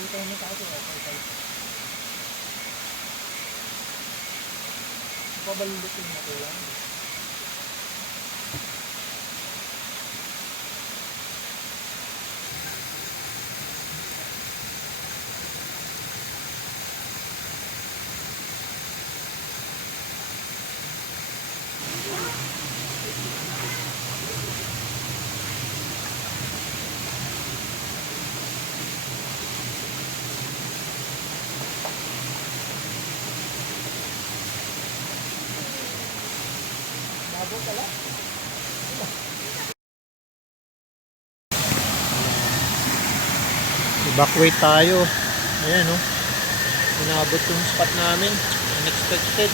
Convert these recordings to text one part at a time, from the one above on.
Ikaw na tayo, okay tayo. Pabalutin mo ko lang. Abot pala. Evacuate tayo. Ayan o. Inabot yung spot namin. Unexpected.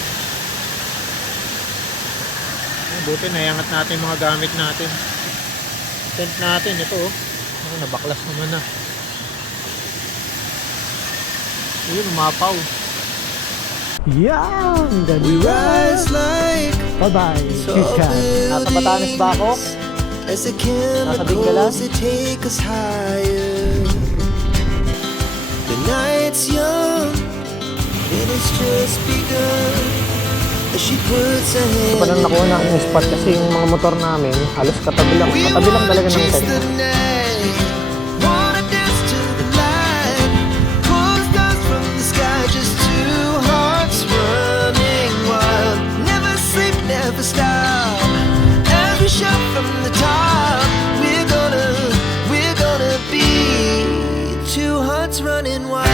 Buti naiangat natin mga gamit natin. Tent natin. Ito o. Nabaklas naman na. Ayun, umapaw. Yan! We rise like Bye-bye. Nasa Batanes ba ako? as the chemicals that take us higher. The night's young and it's just begun. As she puts her hand Parang nakuha na ang spot kasi yung mga motor namin halos katabi lang talaga ng chase tent. the night, wanna dance to the light, pull the stars from the sky, just two hearts running wild. Never sleep, never stop. As we shout from the top, we're gonna be two hearts running wild.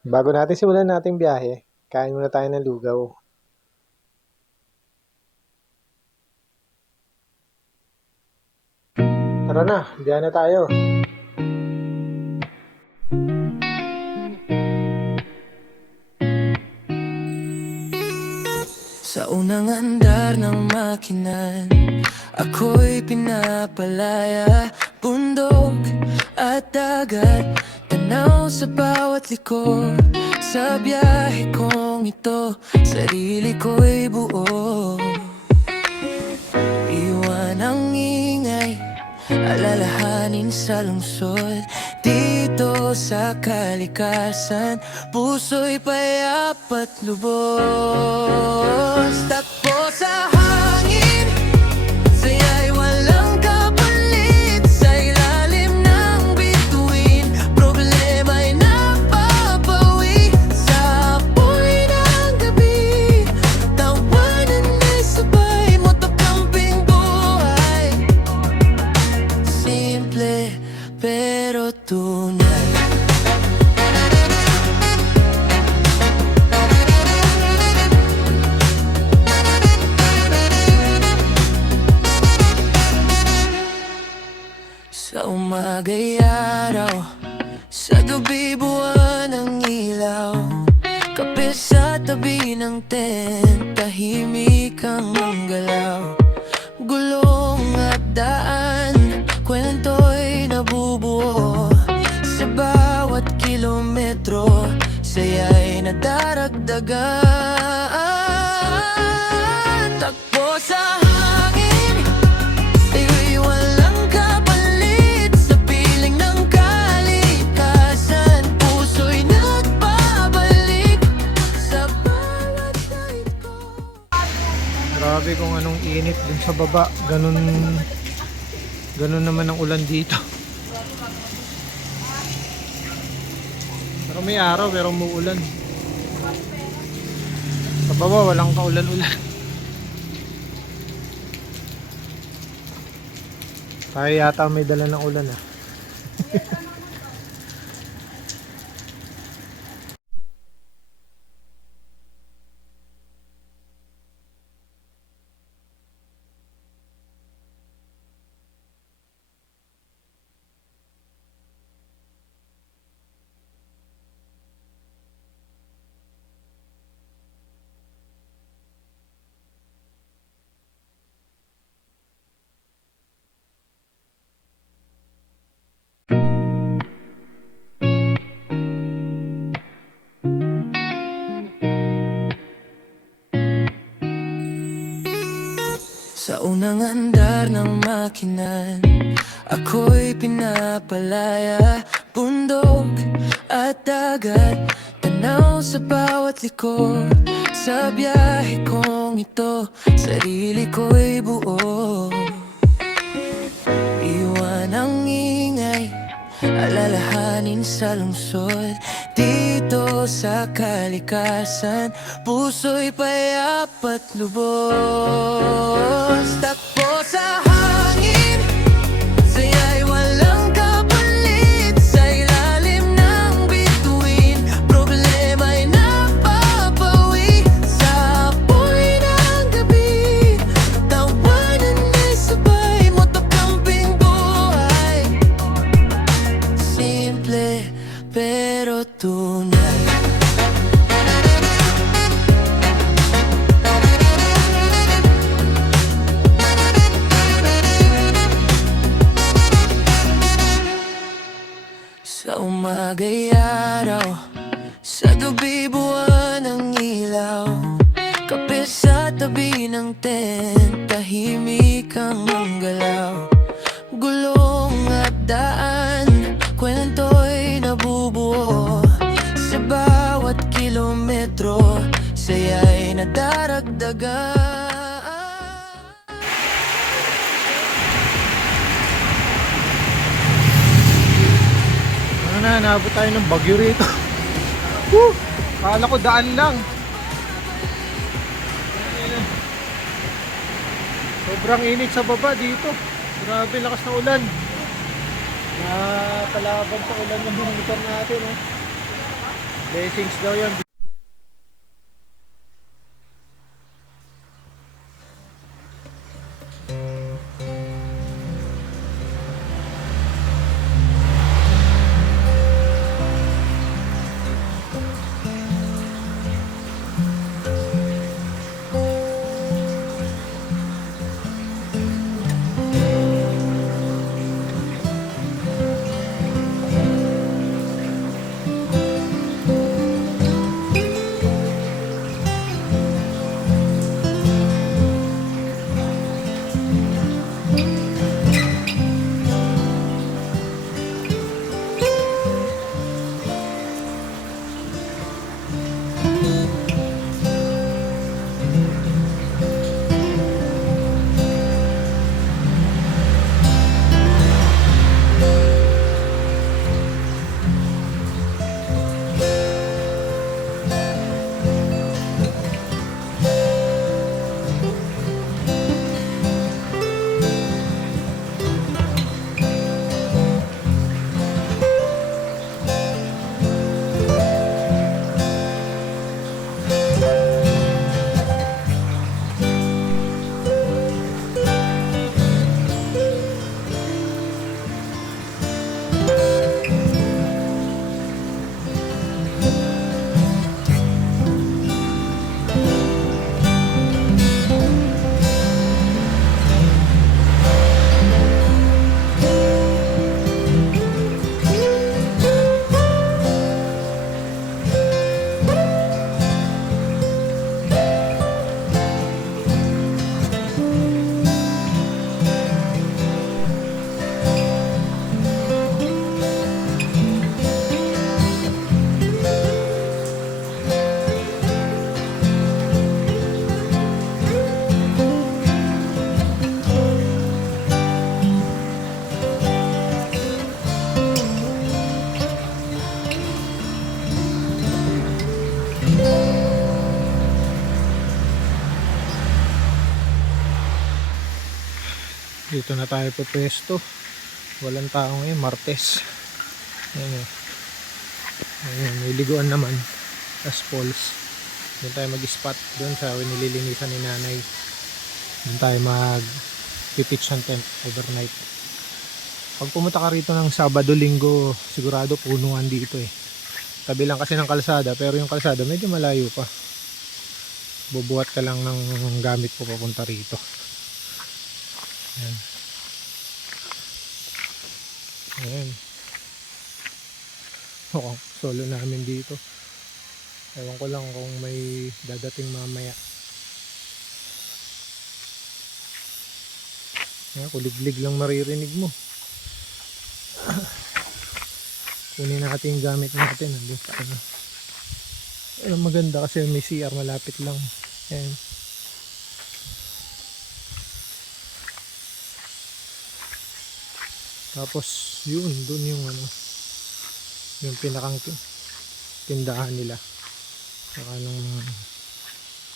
Bago natin simulan nating biyahe, kain muna tayo ng lugaw. Tara na, biyahe na tayo. Sa unang andar ng makinan, ako'y pinapalaya. Bundok at dagat, tanaw sa bawat liko. Sa biyahe kong ito, sarili ko'y buo. Iwan ang ingay, alalahanin sa lungsod. Dito sa kalikasan, puso'y payap at lubos. Takbo sa hangin, saya'y walang kapalit. Sa ilalim ng bituin, problema'y napapawi. Sa apoy ng gabi, tawanan ay sabay. Motocamping buhay, simple pero tunay. Sa umaga'y araw, sa gabi buwan ang ilaw. Kape sa tabi ng tent, tahimik ang galaw. Gulong at daan, kwento'y nabubuo. Sa bawat kilometro, saya'y nadaragdagan. Takbo sa hangin, sa'yo'y walang kapalit. Sa piling ng kalikasan, puso'y nagbabalik. Sa bawat side ko. Grabe kung anong init dun sa baba. Ganun naman ang ulan dito. Pero may araw pero umuulan. Sa baba walang kaulan-ulan. Tayo yata may dala ng ulan ah. Sa unang andar ng makinan, ako'y pinapalaya. Bundok at dagat, tanaw sa bawat liko. Sa biyahe kong ito, sarili ko'y buo. Iwan ang ingay, alalahanin sa lungsod. Dito sa kalikasan, puso'y payap at lubos. Takbo sa hangin, saya'y walang kapalit. Sa ilalim ng bituin, problema'y napapawi. Sa apoy ng gabi, tawanan ay sabay. Motokamping buhay, simple pero tunay. Sa umaga'y araw, sa gabi buwan ang ilaw. Kape sa tabi ng tent, tahimik ang galaw. Gulong at daan, kwento'y nabubuo. Sa bawat kilometro, saya'y nadaragdagan. Ano na, naabot tayo ng bagyo rito. Woo! Kala ko daan lang. Sobrang init sa baba dito. Grabe, lakas ng ulan. Napalaban sa ulan ng mga motor natin. Oh. Blessings daw yan. Dito na tayo po pwesto. Walang tao ngayon, Martes. Ayan, ayan, may liguan naman. As falls. Doon tayo mag-spot doon sa nililinisan ni nanay. Doon tayo mag-pitch ng tent overnight. Pag pumunta ka rito ng Sabado, Linggo, sigurado punuan dito eh. Tabi lang kasi ng kalsada, pero yung kalsada medyo malayo pa. Bubuhat ka lang ng gamit po papunta rito. Ayan. Ayan. Oo, solo namin dito. Ewan ko lang kung may dadating mamaya. Ayan, kuliglig lang maririnig mo. Kunin natin yung gamit natin. Nandun sa ano. Ayan, maganda kasi may CR malapit lang. Ayan. Tapos yun, dun yung ano, yung pinakang tindahan nila. Saka nung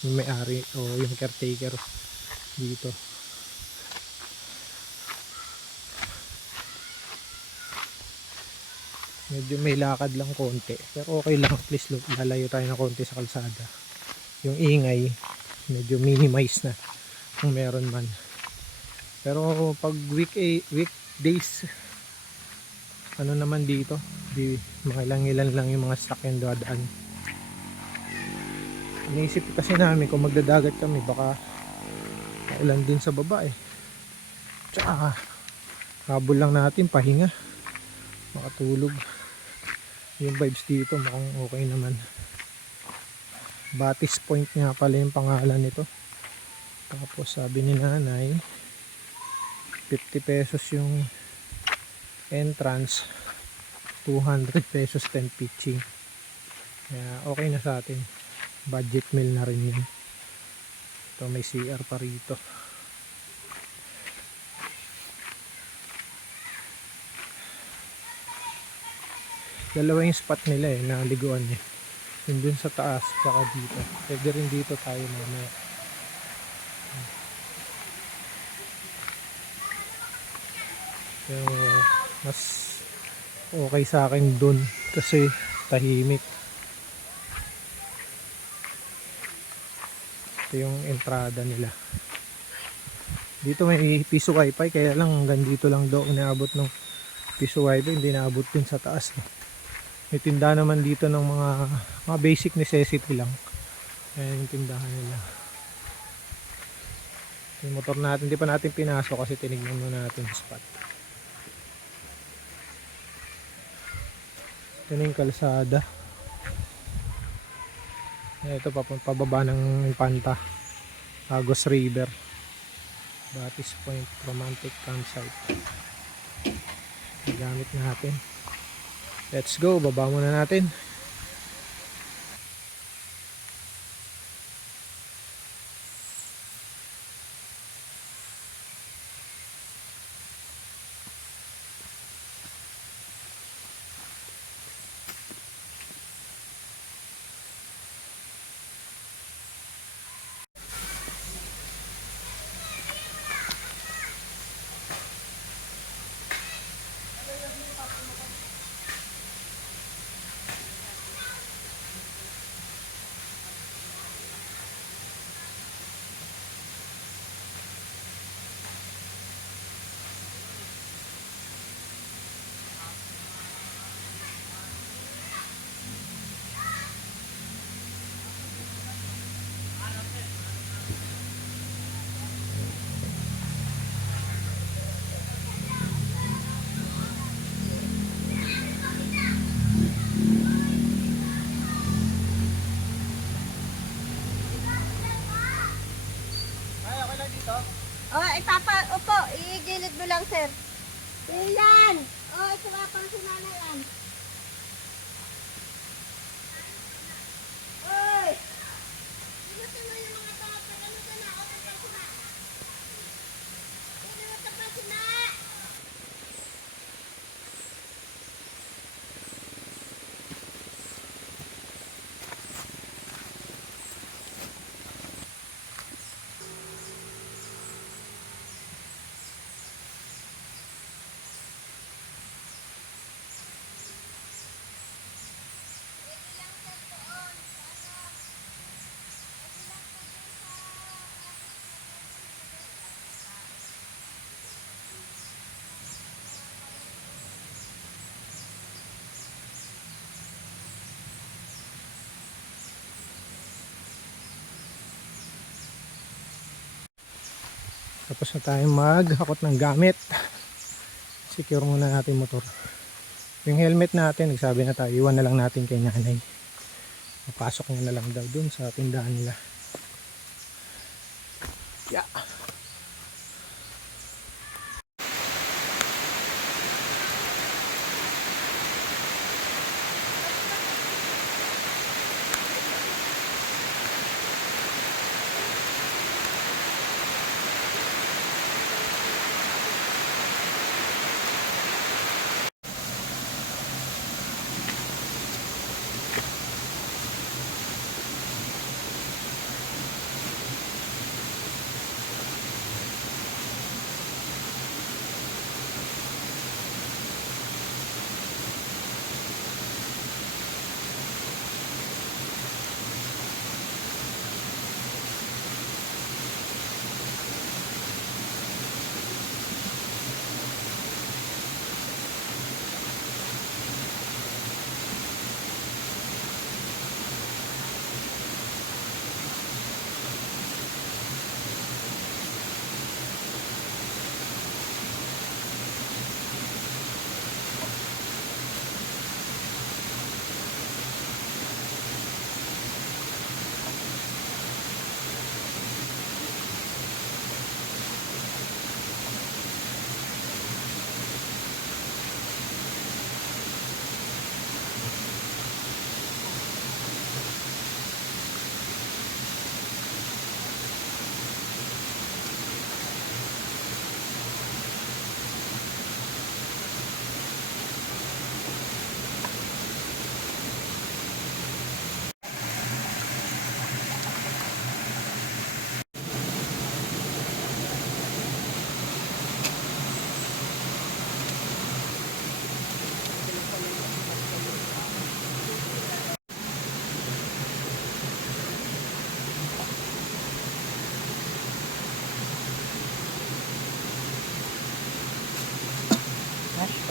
yung may-ari o yung caretaker dito. Medyo may lakad lang konti, pero okay lang, at least lalayo tayo ng konti sa kalsada. Yung ingay medyo minimize na kung meron man. Pero pag weekdays, ano naman dito, di mga ilan lang yung mga sasakyan dadaan. Iniisip kasi namin kung magdadagat kami, baka kailan din sa baba eh. Tsaka habol lang natin, pahinga, makatulog. Yung vibes dito mukhang okay naman. Batis Point nga pala yung pangalan nito. Tapos sabi ni nanay 50 pesos yung entrance, 200 pesos 10 pitching. Kaya okay na sa atin, budget meal na rin yun. Ito may CR pa rito. Dalawa yung spot nila eh, na liguan eh. Yung dun sa taas, saka dito. Pwede rin dito tayo mamaya. Pero mas okay sa akin dun kasi tahimik. Ito yung entrada nila. Dito may piso wifi, kaya lang hanggang dito lang daw inaabot ng piso wifi, hindi naabot din sa taas. May tindahan naman dito ng mga basic necessity lang. Ayan yung tindahan nila. Yung motor natin, hindi pa natin pinasok kasi tinignan muna natin yung spot. Ito na yung kalsada. Ito pababa ng Infanta, Agos River, Batis Point Romantic Campsite. Gamit natin. Let's go, baba muna natin. Opo, i-gilid mo lang, sir. Yan! Ito nga pang si nanay yan. Oy! Inutin mo yung mga tao pag ano ka na, o tapos na. Tapos na. Tapos na tayo maghakot ng gamit. Secure muna natin motor. Yung helmet natin, nagsabi na tayo, iwan na lang natin kay nanay. Mapasok niya na lang daw dun sa tindahan nila. Yeah.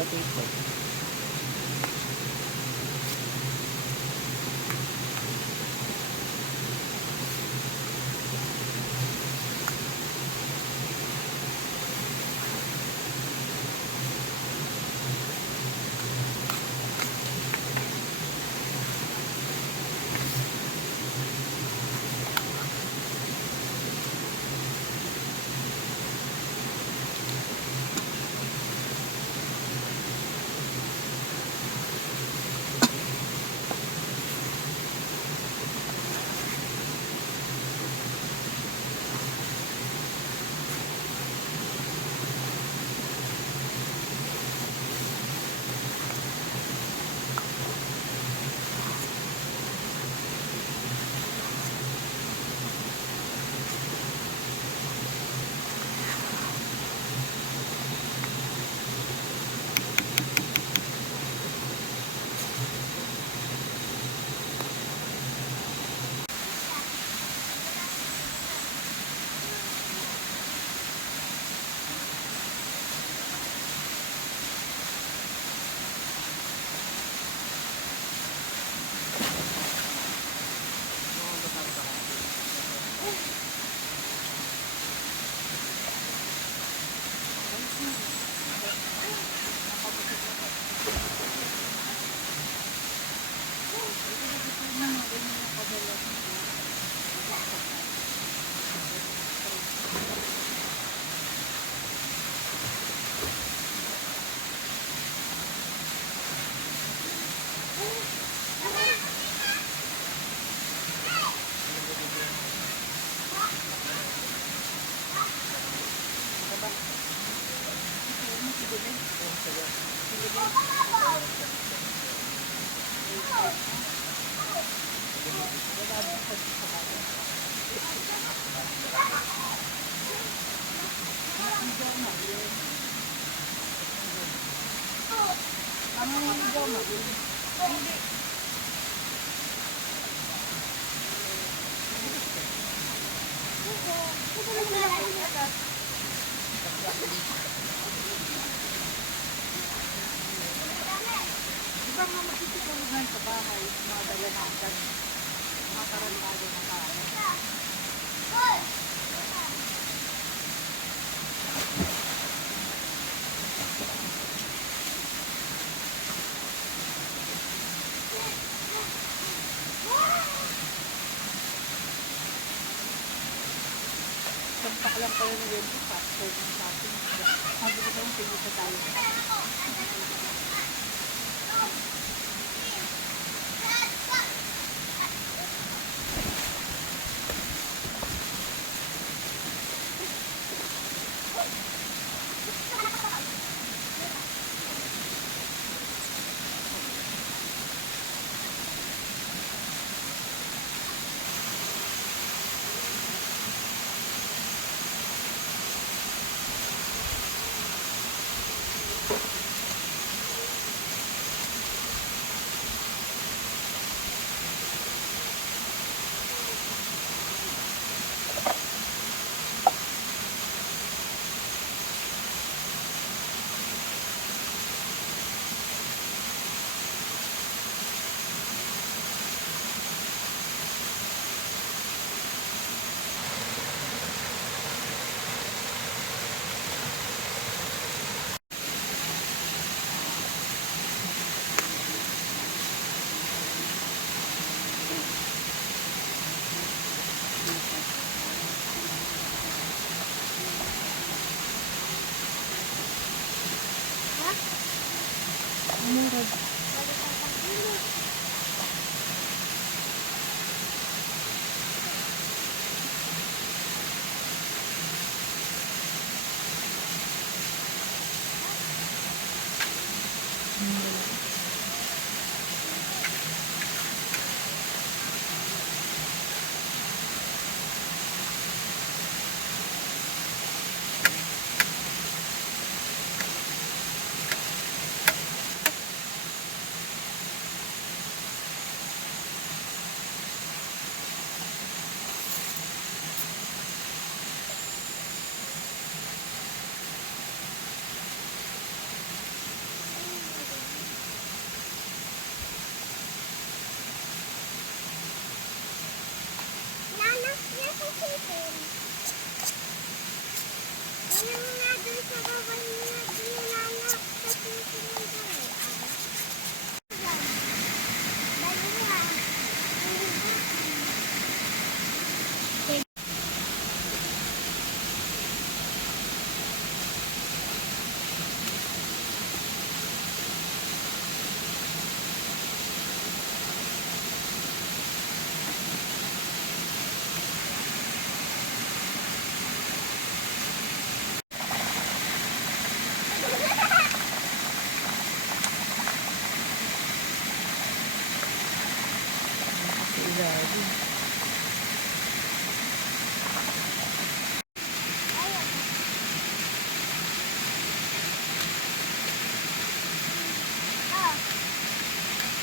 potato.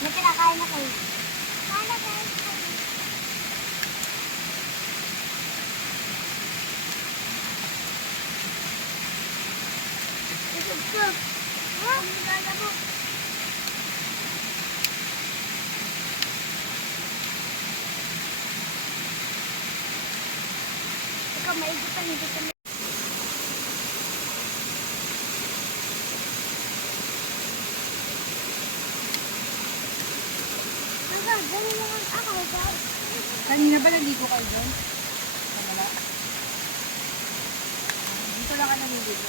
May kinakain na kayo. Kala guys. Isubsob. Ha? Ang nilalabok. Ikaw, maigutan, higutan. Ganun lang ako, guys. Kanina ba nandito kayo doon? Wala. Dito lang ka nandito.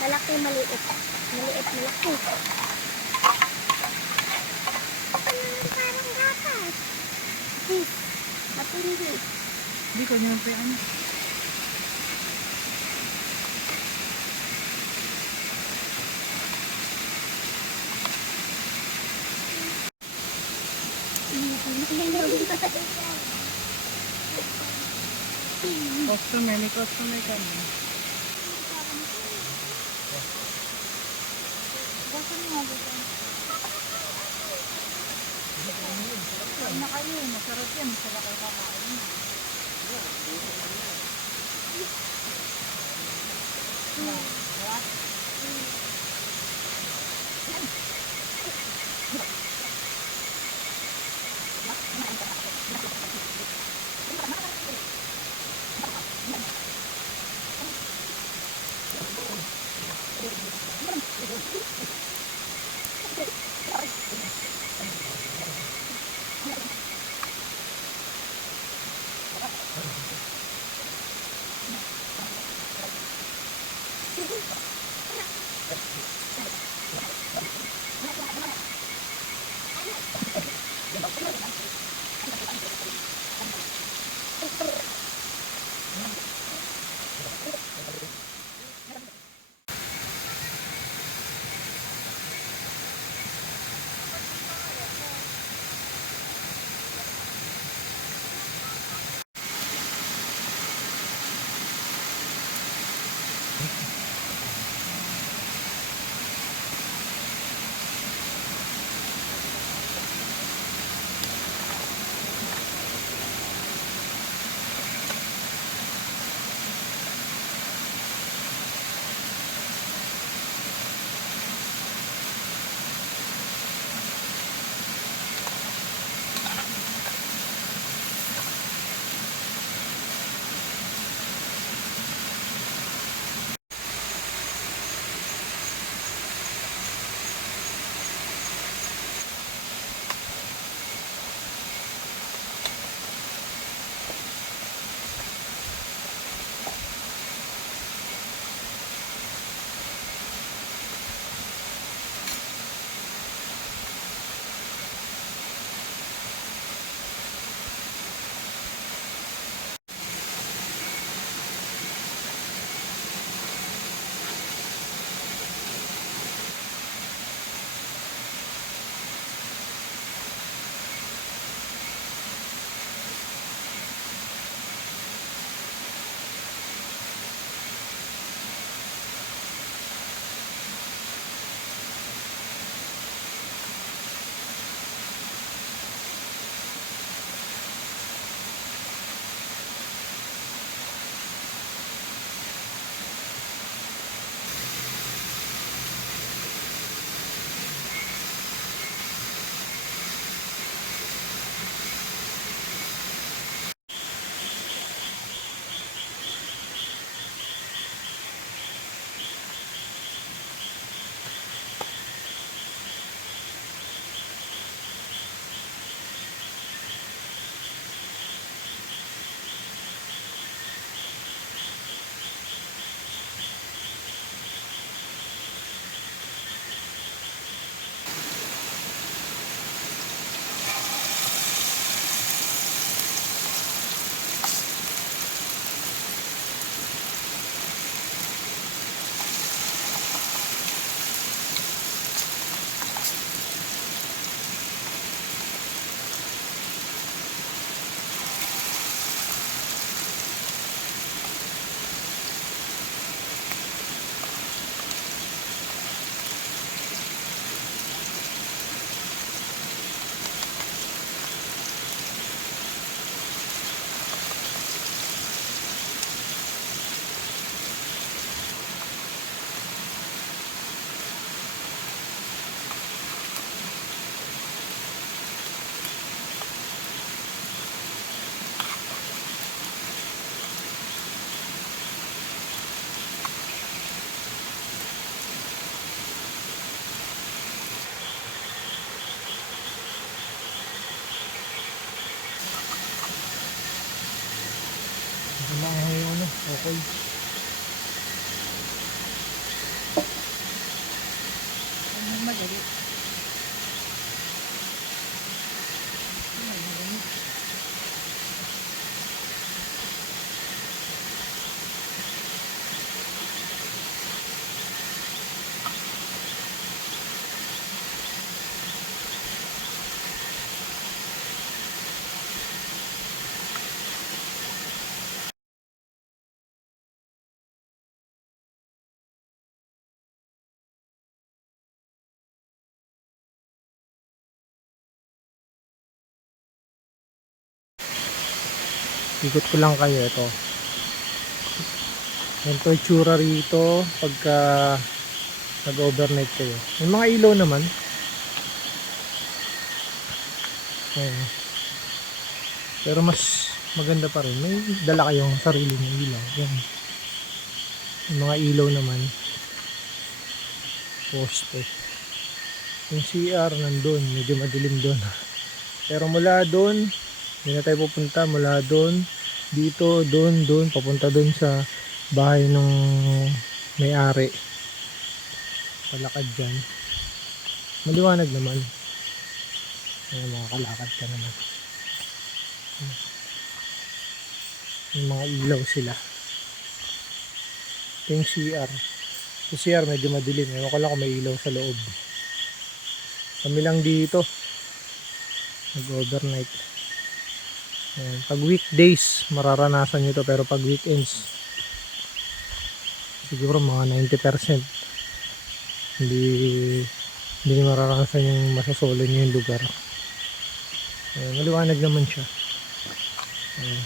Malaki, maliit. Maliit, malaki. Parang gatas. Matindi. Hindi ko naman pa yung ano. Customer, may customer ka na. Bakit nga dito? Kain na kayo, masarap yan. Masarap kayo kakain. Wala nga yung ano, okay. Ano madali. Ikot ko lang kayo ito. Ito yung tsura rito pagka nag-overnight kayo. May mga ilaw naman. Ayan. Pero mas maganda pa rin. May dala kayong sarili ng ilaw. Yan. May mga ilaw naman. Poste. Yung CR nandun. Medyo madilim doon. Pero mula doon, hindi na tayo pupunta. Mula doon, dito, doon, papunta doon sa bahay ng may-ari. Palakad dyan. Maliwanag naman. Ayan, makakalakad ka naman. May mga ilaw sila. Ito yung CR. Yung CR medyo madilim. Ewan ko lang kung may ilaw sa loob. Kami lang dito. Nag-overnight. Ayan. Pag weekdays, mararanasan nyo to. Pero pag weekends, siguro mga 90% hindi mararanasan yung masasolo nyo yung lugar. Ayan, maliwanag naman siya. Ayan.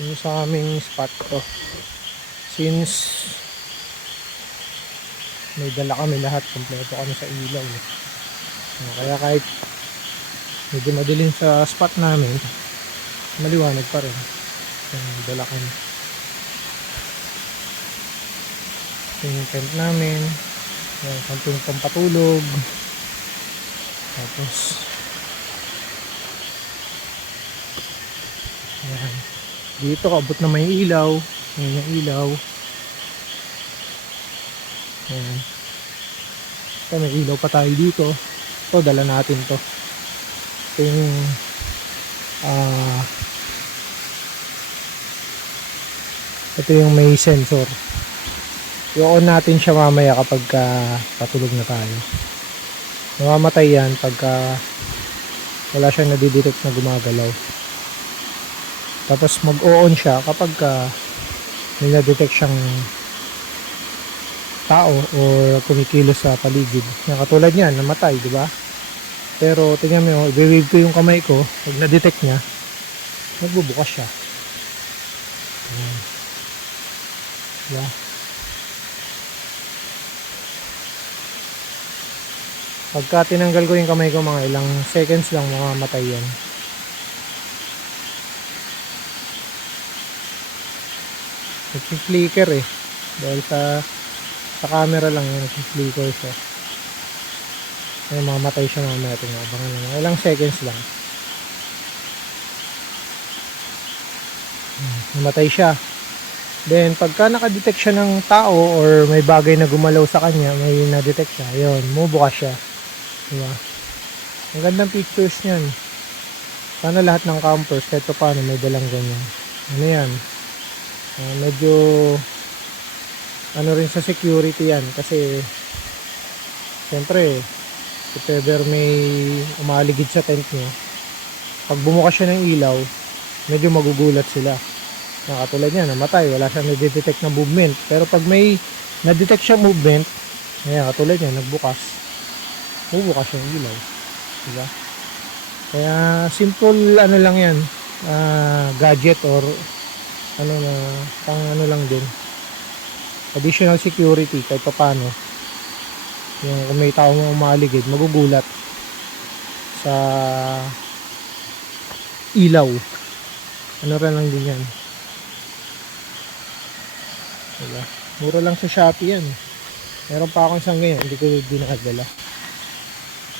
Yung sa aming spot to, since may dala kami lahat, kompleto kami sa ilaw. Kaya kahit medyo madilim sa spot namin, maliwanag pa rin. May dala kami. Yung tent namin, yung kantung pampatulog, tapos yan. Dito abot na may ilaw. Ngayon yung ilaw. Ayan. Ito, may ilaw pa tayo dito. Ito, dala natin to. Ito yung ito yung may sensor. I-on natin siya mamaya kapag patulog na tayo. Mamamatay yan pagka wala siyang nadidetect na gumagalaw. Tapos mag-on siya kapag may na-detect siyang tao o kumikilos sa paligid. Katulad niyan, namatay, di ba? Pero tingnan mo, i-wave ko yung kamay ko, pag na-detect niya, magbubukas siya. Ayan. Diba? Pagka tinanggal ko yung kamay ko, mga ilang seconds lang mamamatay yan. Nag-flicker eh. Dahil sa camera lang yun, nag-flicker siya. Ay, mamatay siya mamaya. Tingnan, abangan lang. Ilang seconds lang. Namatay siya. Then, pagka nakadetect siya ng tao or may bagay na gumalaw sa kanya, may na-detect siya, yun, bubukas siya. Diba? Ang gandang pictures niyan. Sana lahat ng campers, kahit pa paano, may dalang ganyan. Ano yan? Medyo ano rin sa security yan kasi siyempre if ever may umaligid sa tent nyo, pag bumukas siya ng ilaw, medyo magugulat sila. Katulad niya, namatay, wala siyang na-detect na movement. Pero pag may na-detect siya movement, ayan, katulad niya, nagbukas, bubukas yung ilaw, diba? Kaya simple ano lang yan, gadget or ano na pang ano lang din, additional security kahit pa paano. Yung kung may tao mo umaligid, magugulat sa ilaw. Ano rin lang din yan, diba? Mura lang sa Shopee yan. Meron pa akong isang ganyan, hindi ko din nakadala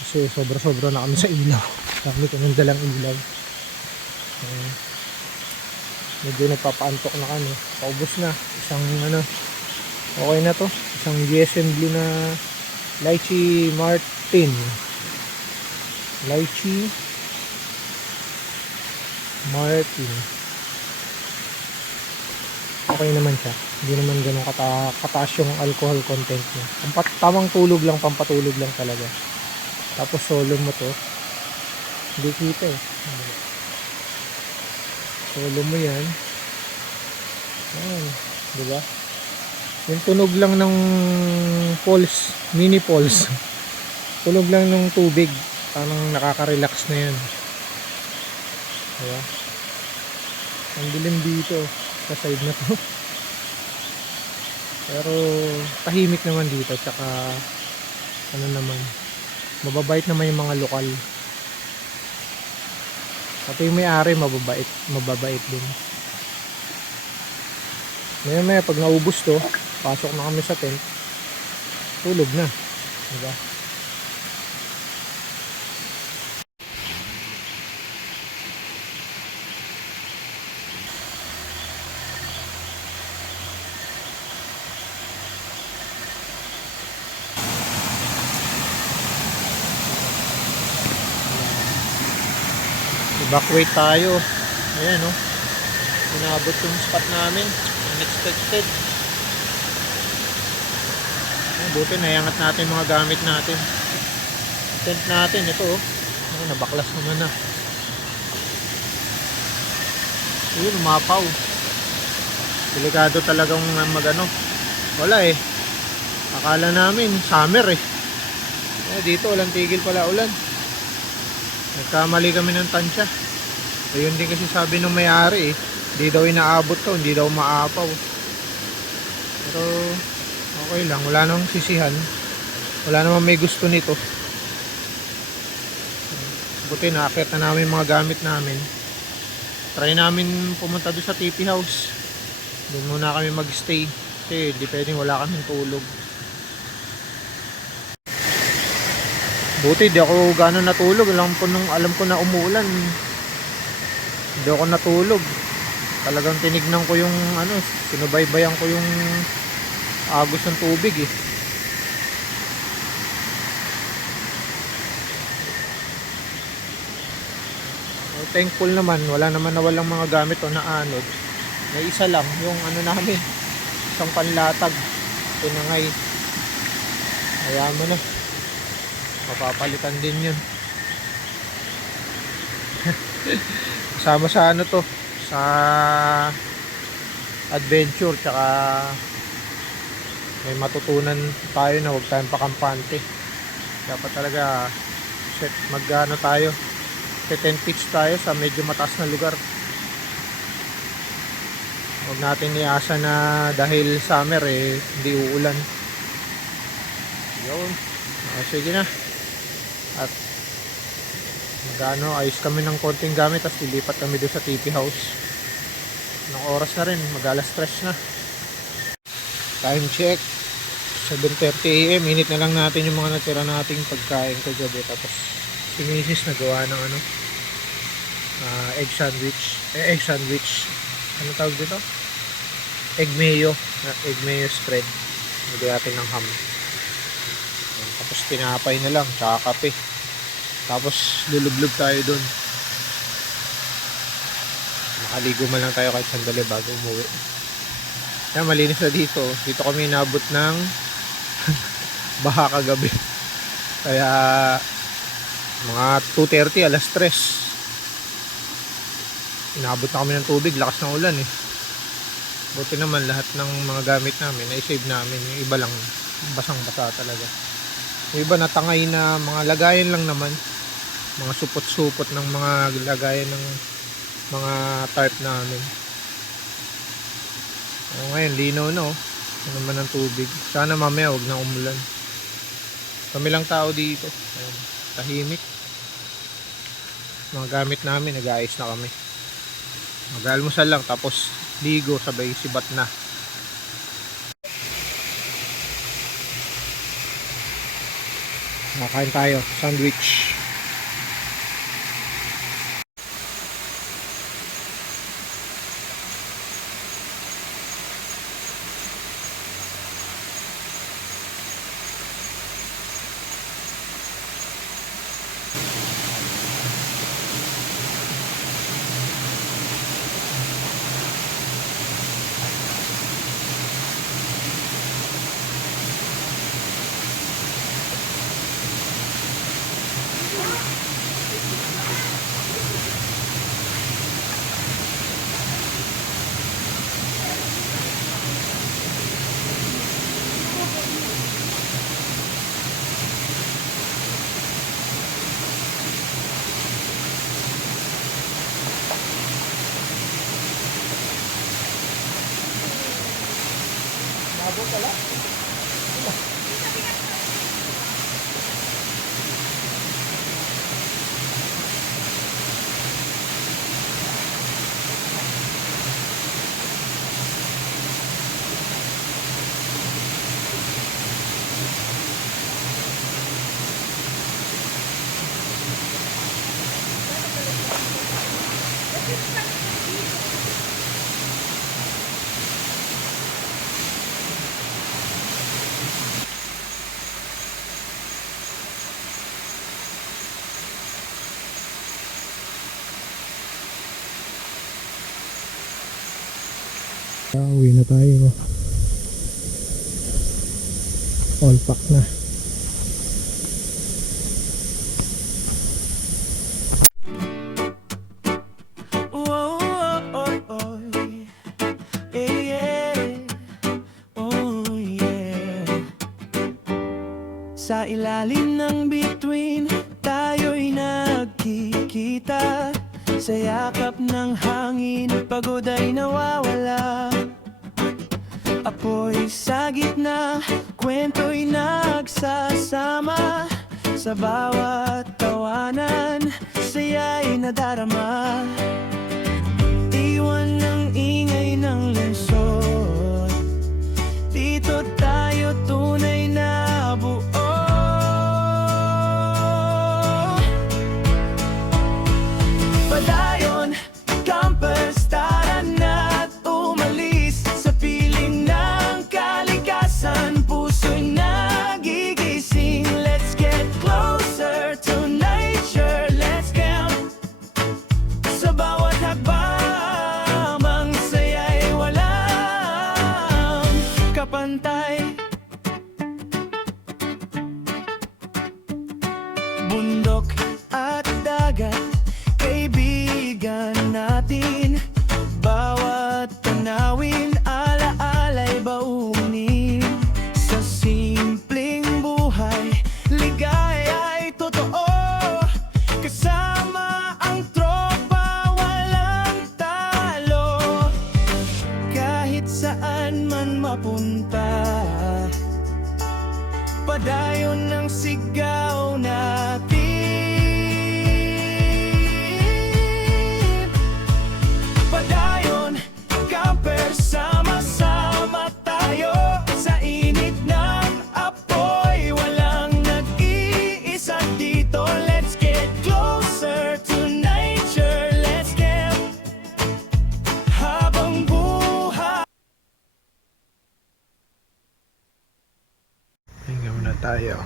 kasi sobra-sobra na kami sa ilaw. Dami ko ng dalang ilaw. Medyo nagpapaantok na kami. Paubos na. Isang ano, okay na to. Isang GSM Blue na Lychee Martin. Lychee Martin. Okay naman siya. Hindi naman ganun kataas yung alcohol content niya. Tamang tulog lang, pampatulog lang talaga. Tapos solo mo to. Hindi kita eh. Solo mo yan. Ayan. Diba? Yung tunog lang ng pulse, mini pulse. Tunog lang ng tubig. Parang nakaka-relax na yan. Diba? Ang dilim dito sa side na to. Pero tahimik naman dito. Tsaka ano naman, mababait naman yung mga lokal. Pati yung may-ari mababait din. Maya pag naubos to, pasok na kami sa tent, tulog na, diba? Evacuate tayo. Ayan oh. Inabot yung spot namin. Unexpected. Buti nayangat natin mga gamit natin. Tent natin ito oh. Nabaklas naman na. Yun, umapaw. Delikado talagang magano. Wala eh. Akala namin summer eh. Dito walang tigil pala ulan. Nagkamali kami ng tansya. Ayun din kasi sabi ng may-ari eh. Hindi daw inaabot to, hindi daw maapaw. Pero okay lang, wala nang sisihan. Wala namang may gusto nito. Buti nakakita na namin mga gamit namin. Try namin pumunta doon sa TP House. Doon muna kami magstay. Kasi di pwedeng wala kaming tulog. Buti di ako gano'n natulog. Alam ko na umuulan. Hindi ako natulog. Talagang tinignan ko yung sinubaybayan ko yung agos ng tubig eh. Thankful naman, wala naman nawalang mga gamit o na anod. May isa lang, yung namin, isang panlatag, tinangay. Kaya mo na, mapapalitan din yun. Kasama sa to, sa adventure, tsaka may matutunan tayo na huwag tayong pakampante. Dapat talaga tayo, 10 pitch tayo sa medyo mataas na lugar. Huwag natin iasa na dahil summer hindi uulan. Yun. Sige na. At ayos kami ng konting gamit, tapos lilipat kami doon sa TP House. Anong oras na rin, mag-alas 3 na. Time check 7:30 AM. Init na lang natin yung mga natira nating pagkain kagabi. Tapos si Mrs. nagawa ng egg sandwich. Ano tawag dito? Egg mayo spread. Lagyan natin ng ham. Tapos tinapay na lang, tsaka kape. Tapos lulublog tayo dun. Makaligo man lang tayo kahit sandali bago umuwi. Kaya malinis na dito. Dito kami inabot ng baha kagabi. Kaya mga 2:30, alas 3. Inabot na kami ng tubig, lakas ng ulan eh. Buti naman lahat ng mga gamit namin na-save namin. Yung iba lang basang-basa talaga. Yung iba natangay na mga lagayan lang naman. Mga supot-supot ng mga lagayan ng mga tarp namin. Ngayon linaw na oh. Ano naman ng tubig. Sana mamaya huwag na umulan. Kami lang tao dito. Ayun, tahimik. Mga gamit namin, nag-aayos na kami. Mag-almusal lang, tapos ligo, sabay sibat na. Nakain tayo, sandwich. Uwi na tayo. All pack na. Whoa, oh, oh, yeah, oh, yeah. Sa ilalim ng bituin, tayo'y nagkikita. Sa yakap ng hangin, pagod ay nawawala. Apoy sa gitna, kwento'y nagsasama. Sa bawat tawanan, saya'y nadarama. Iwan ng ingay ng lungsod, dito tayo tunay na buo. Padayon, campers, tara na't umalis sa piling ng kalikasan. Puso'y nagigising. Let's get closer to nature. Let's camp. Sa bawat hakbang, ang saya'y walang kapantay. Bundok at dagat, kaibigan natin. Bawat tanawin, alaala'y baunin. Sa simpleng buhay, ligaya'y totoo. Kasama ang tropa, walang talo. Kahit saan man mapunta, padayon ng sigaw natin. Padayon, camper, sama-sama tayo. Sa init ng apoy, walang nag-iisa dito. Let's get closer to nature. Let's camp habang buhay. Hinga muna tayo.